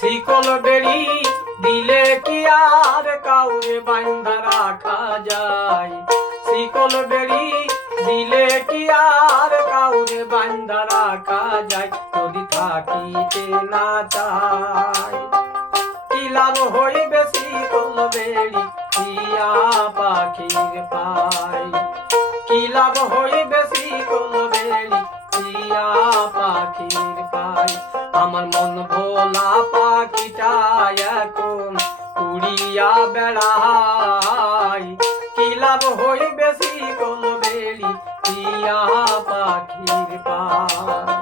শিকল বেড়ি দিলে কি আর কাউরে বান্ধা রাখা যায়? শিকল বেড়ি দিলে কি আর কাউরে বান্ধা রাখা যায়? যদি থাকিতে না চাই কি লাভ হইবে শিকল বেড়ি দিয়া পাখির পাই? কি লাভ হইবে শিকল বেড়ি দিয়া পাখির পাই? আমার মন ভোলা পাখিটা এখন উড়িয়া বেড়াই। কি লাভ হইবে শিকল বেড়ি দিয়া পাখির পাই?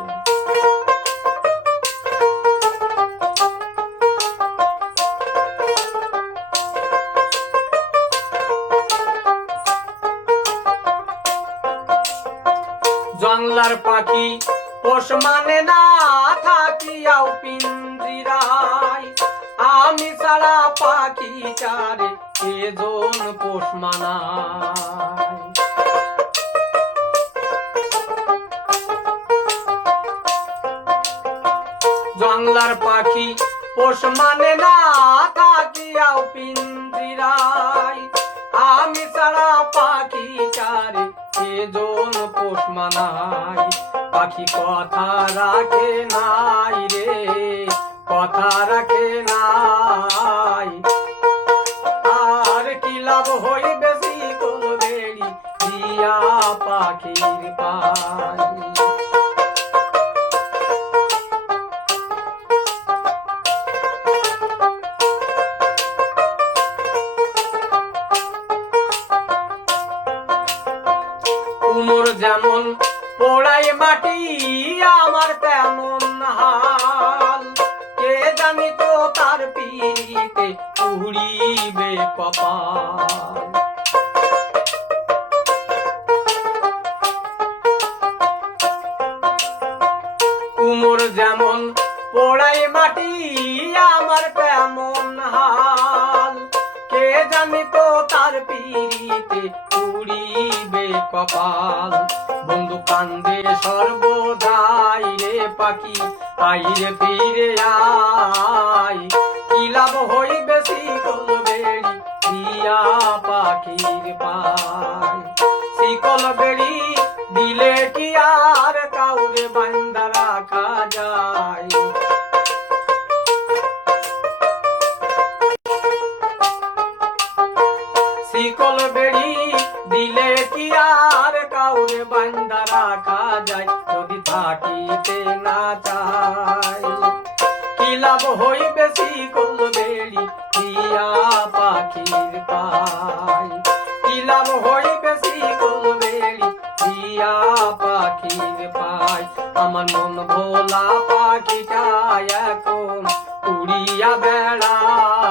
জংলার পাখি পোষ মানে না থাকিয়াও পিঞ্জিরায়। আমি ছাড়া পাখি চারে এজন পোষ মানায়। জংলার পাখি পোষ মানে না থাকিয়াও পিঞ্জিরায়। আমি ছাড়া পাখি চারে এজন পোষ মানায়। পাখি কথা রাখে নাই রে, কথা রাখে নাই। আর কি লাভ হইবে শিকল বেড়ি দিয়া পাখির পাই? কুমোর যেমন পোড়াই মাটি আমার তেমন হাল। কে জানি তো তার পিড়িতে উড়িবে কপাল। কুমোর যেমন পোড়াই মাটি আমার তেমন হাল। কে জানি তো তার পিড়িতে উড়িবে কপাল। বন্ধু কান্দে সর্বদাই রে পাখি আইরে ফিরে আয়। কি লাভ হইবে শিকল বেড়ি দিয়া পাখির পাই? শিকল বেড়ি দিলে কি আর কাউরে বান্ধা রাখা যায়? শিকল বেড়ি দিলে কি আর কাউরে বান্ধা রাখা যায়? যদি থাকিতে না চাই কি লাভ হইবে শিকল বেড়ি দিয়া পাখির পাই? কি লাভ হইবে শিকল বেড়ি দিয়া পাখির পাই? আমার মন ভোলা পাখিটা এখন উড়িয়া বেড়ায়।